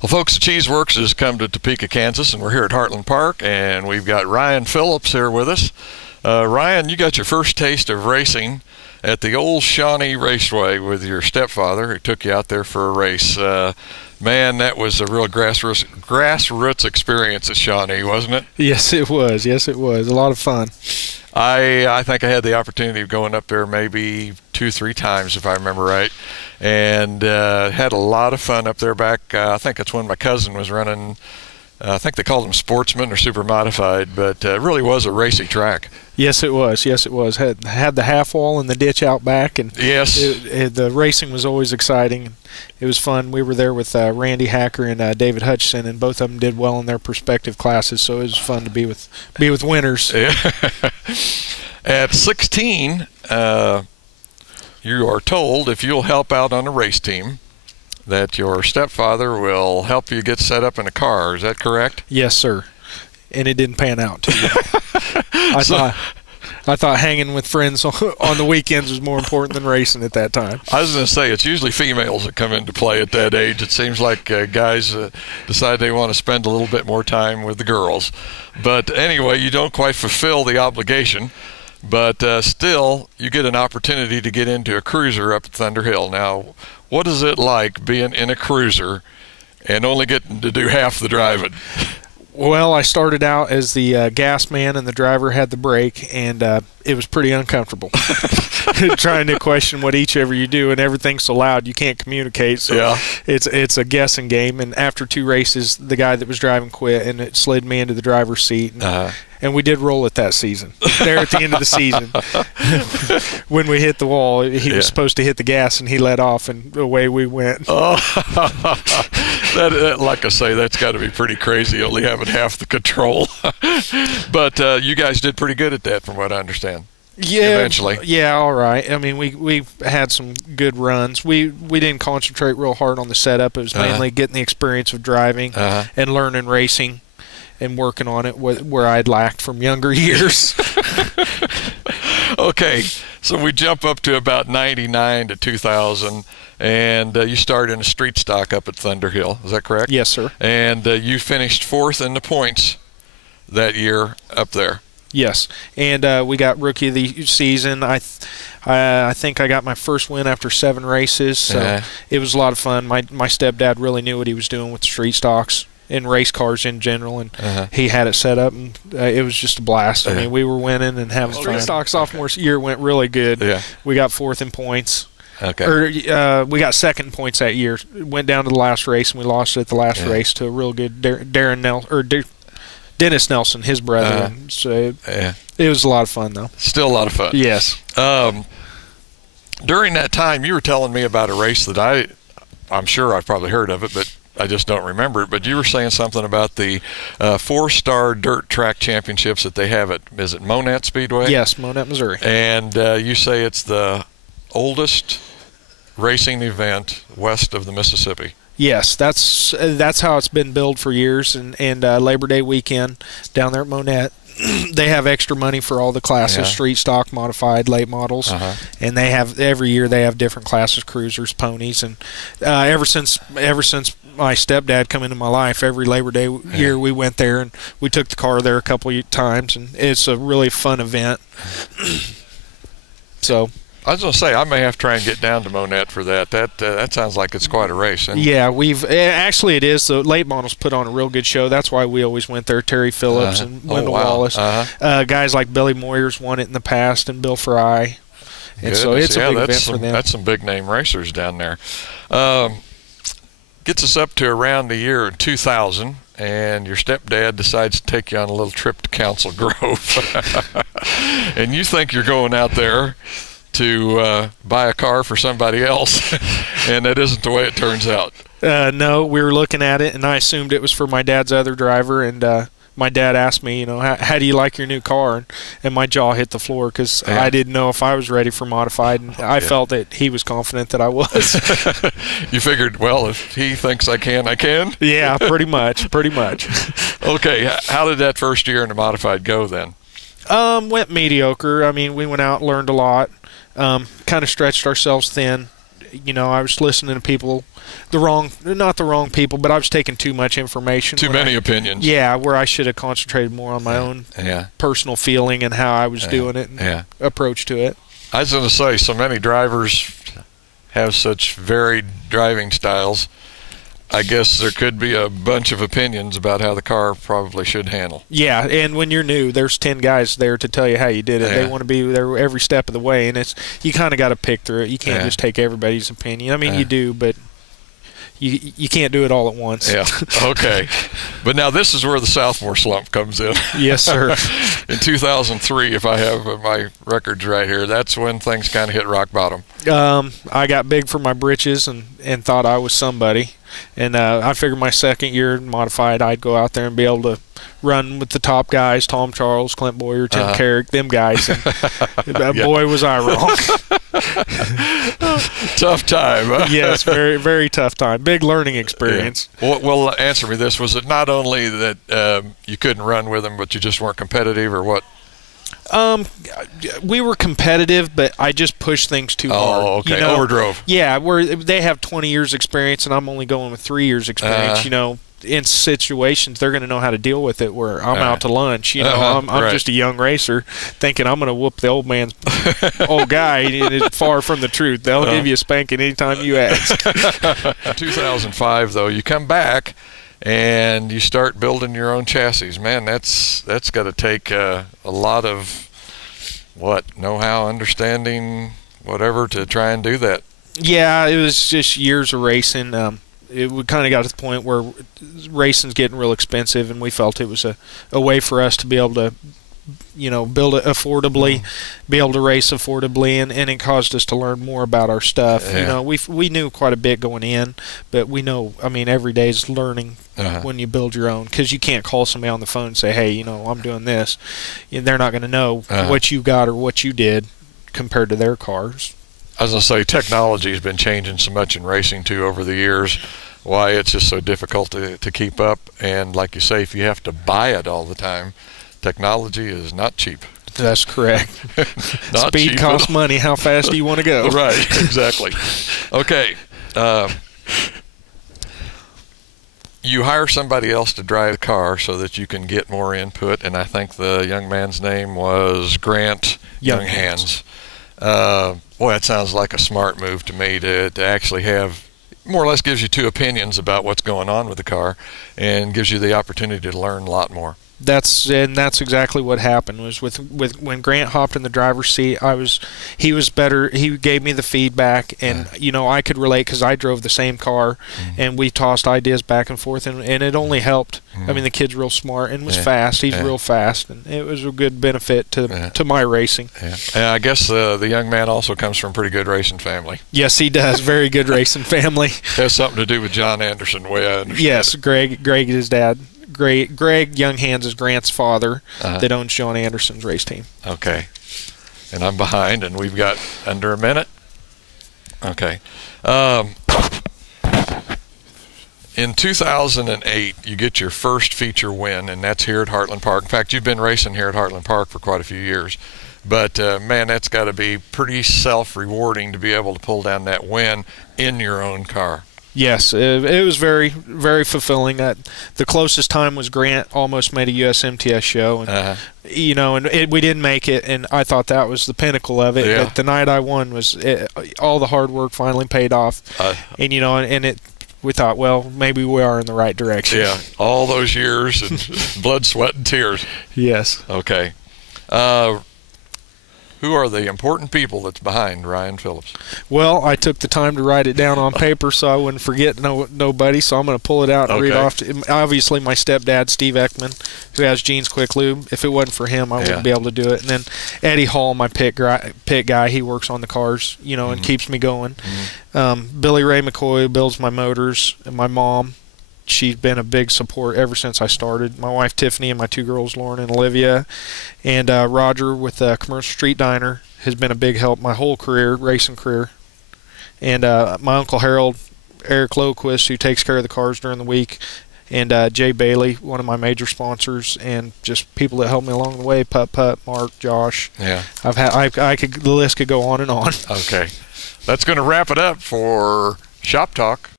Well, folks, the Cheese Works has come to Topeka, Kansas, and we're here at Heartland Park, and we've got Ryan Phillips here with us. Ryan, you got your first taste of racing at the old Shawnee Raceway with your stepfather who took you out there for a race. Man, that was a real grassroots experience at Shawnee, wasn't it? Yes, it was. Yes, it was. A lot of fun. I think I had the opportunity of going up there maybe 2-3 times, if I remember right, and had a lot of fun up there back. I think that's when my cousin was running. I think they called them Sportsman or Super Modified, but it really was a racy track. Yes, it was. Yes, it was. Had the half wall and the ditch out back, and yes, the racing was always exciting. It was fun. We were there with Randy Hacker and David Hutchison, and both of them did well in their respective classes. So it was fun to be with winners. Yeah. At 16, you are told if you'll help out on a race team, that your stepfather will help you get set up in a car. Is that correct? Yes, sir. And it didn't pan out too well. I thought hanging with friends on the weekends was more important than racing at that time. I was going to say, it's usually females that come into play at that age. It seems like guys decide they want to spend a little bit more time with the girls. But anyway, you don't quite fulfill the obligation. But still, you get an opportunity to get into a cruiser up at Thunder Hill. Now, what is it like being in a cruiser and only getting to do half the driving? Well, I started out as the gas man, and the driver had the brake, and it was pretty uncomfortable. Trying to question what each ever you do, and everything's so loud you can't communicate. So yeah. It's a guessing game. And after 2 races, the guy that was driving quit, and it slid me into the driver's seat. And we did roll it that season. There at the end of the season, when we hit the wall, he was supposed to hit the gas, and he let off, and away we went. Oh, like I say, that's got to be pretty crazy, only having half the control. But you guys did pretty good at that, from what I understand. Yeah, eventually. Yeah, all right. I mean, we had some good runs. We didn't concentrate real hard on the setup. It was mainly getting the experience of driving and learning racing, and working on it where I'd lacked from younger years. Okay, so we jump up to about 99 to 2000, and you start in a street stock up at Thunder Hill. Is that correct? Yes, sir. And you finished 4th in the points that year up there. Yes, and we got Rookie of the Season. I think I got my first win after 7 races, so it was a lot of fun. My stepdad really knew what he was doing with the street stocks and race cars in general, and he had it set up, and it was just a blast. I mean, we were winning and having fun. Street stock sophomore year went really good. Yeah. We got 4th in points. Okay. Or we got 2nd in points that year. Went down to the last race, and we lost it at the last race to a real good Dennis Nelson, his brother. And so it was a lot of fun, though. Still a lot of fun. Yes. During that time, you were telling me about a race that I'm sure I've probably heard of it, but I just don't remember it. But you were saying something about the 4-star dirt track championships that they have is it Monette Speedway? Yes, Monette, Missouri. And you say it's the oldest racing event west of the Mississippi. Yes, that's how it's been billed for years. And Labor Day weekend down there at Monette, they have extra money for all the classes, street stock, modified, late models, and they have every year they have different classes, cruisers, ponies, and ever since my stepdad come into my life, every Labor Day year we went there, and we took the car there a couple of times, and it's a really fun event. So I was going to say, I may have to try and get down to Monette for that. That sounds like it's quite a race. Yeah, actually it is. The late models put on a real good show. That's why we always went there. Terry Phillips and Wendell Wallace. Guys like Billy Moyers won it in the past, and Bill Fry. And so it's a big event for them. That's some big name racers down there. Gets us up to around the year 2000, and your stepdad decides to take you on a little trip to Council Grove. And you think you're going out there to buy a car for somebody else, and that isn't the way it turns out. No, we were looking at it, and I assumed it was for my dad's other driver, and my dad asked me, how do you like your new car? And my jaw hit the floor because I didn't know if I was ready for modified, and I felt that he was confident that I was. You figured, well, if he thinks I can, I can? Yeah, pretty much. Okay, how did that first year in the modified go then? Went mediocre. I mean, we went out and learned a lot, kind of stretched ourselves thin I was listening to people, not the wrong people, but I was taking too much information. Too many opinions. Yeah, where I should have concentrated more on my own personal feeling and how I was doing it and approach to it. I was going to say, so many drivers have such varied driving styles. I guess there could be a bunch of opinions about how the car probably should handle. Yeah, and when you're new, there's 10 guys there to tell you how you did it. They want to be there every step of the way, and you kind of got to pick through it. You can't just take everybody's opinion. I mean, you do, but you can't do it all at once. Yeah, okay. But now this is where the sophomore slump comes in. Yes, sir. In 2003, if I have my records right here, that's when things kind of hit rock bottom. I got big for my britches and thought I was somebody. And I figured my second year modified, I'd go out there and be able to run with the top guys, Tom Charles, Clint Boyer, Tim Carrick, them guys. And boy, was I wrong. Tough time, huh? Yes, very, very tough time. Big learning experience. Yeah. Well, answer me this. Was it not only that you couldn't run with them, but you just weren't competitive, or what? We were competitive, but I just pushed things too hard. Oh, okay. Overdrove. Yeah, where they have 20 years experience and I'm only going with 3 years experience. In situations they're going to know how to deal with it. Where I'm out to lunch. I'm just a young racer, thinking I'm going to whoop the old man's old guy. It's far from the truth. They'll give you a spanking anytime you ask. 2005, though, you come back and you start building your own chassis. Man, that's got to take a lot of know-how, understanding, whatever, to try and do that. Yeah, it was just years of racing. It kind of got to the point where racing's getting real expensive, and we felt it was a way for us to be able to build it affordably, be able to race affordably, and it caused us to learn more about our stuff. We knew quite a bit going in, but we know, every day is learning when you build your own, because you can't call somebody on the phone and say, hey, I'm doing this. They're not going to know what you got or what you did compared to their cars. I was going to say, technology has been changing so much in racing, too, over the years. Why it's just so difficult to keep up. And like you say, if you have to buy it all the time, technology is not cheap. That's correct. Speed costs money. How fast do you want to go? Right, exactly. Okay. You hire somebody else to drive the car so that you can get more input, and I think the young man's name was Grant Younghans. Boy, that sounds like a smart move to me, to actually have, more or less gives you two opinions about what's going on with the car and gives you the opportunity to learn a lot more. That's exactly what happened. Was with when Grant hopped in the driver's seat, he was better. He gave me the feedback, and I could relate because I drove the same car, and we tossed ideas back and forth, and it only helped. The kid's real smart and was fast. He's real fast, and it was a good benefit to my racing. Yeah, I guess the young man also comes from a pretty good racing family. Yes, he does. Very good racing family. Has something to do with John Anderson, the way I understand. Yes, Greg is his dad. Greg Younghans is Grant's father that owns John Anderson's race team. Okay. And I'm behind, and we've got under a minute. Okay. In 2008, you get your first feature win, and that's here at Heartland Park. In fact, you've been racing here at Heartland Park for quite a few years. But, man, that's got to be pretty self-rewarding to be able to pull down that win in your own car. Yes, it was very, very fulfilling. The closest time was Grant almost made a USMTS show, and we didn't make it, and I thought that was the pinnacle of it. Yeah. But the night I won all the hard work finally paid off, we thought, well, maybe we are in the right direction. Yeah, all those years and blood, sweat, and tears. Yes. Okay. Who are the important people that's behind Ryan Phillips? Well, I took the time to write it down on paper so I wouldn't forget nobody, so I'm going to pull it out and read off. Obviously, my stepdad, Steve Ekman, who has Gene's Quick Lube. If it wasn't for him, I wouldn't be able to do it. And then Eddie Hall, my pit guy, he works on the cars, and keeps me going. Billy Ray McCoy builds my motors, and my mom. She's been a big support ever since I started. My wife Tiffany and my two girls Lauren and Olivia, and Roger with Commercial Street Diner has been a big help my whole career, racing career. And my uncle Harold, Eric Loquist, who takes care of the cars during the week, and Jay Bailey, one of my major sponsors, and just people that helped me along the way. Putt, Mark, Josh. Yeah. The list could go on and on. Okay. that's going to wrap it up for Shop Talk.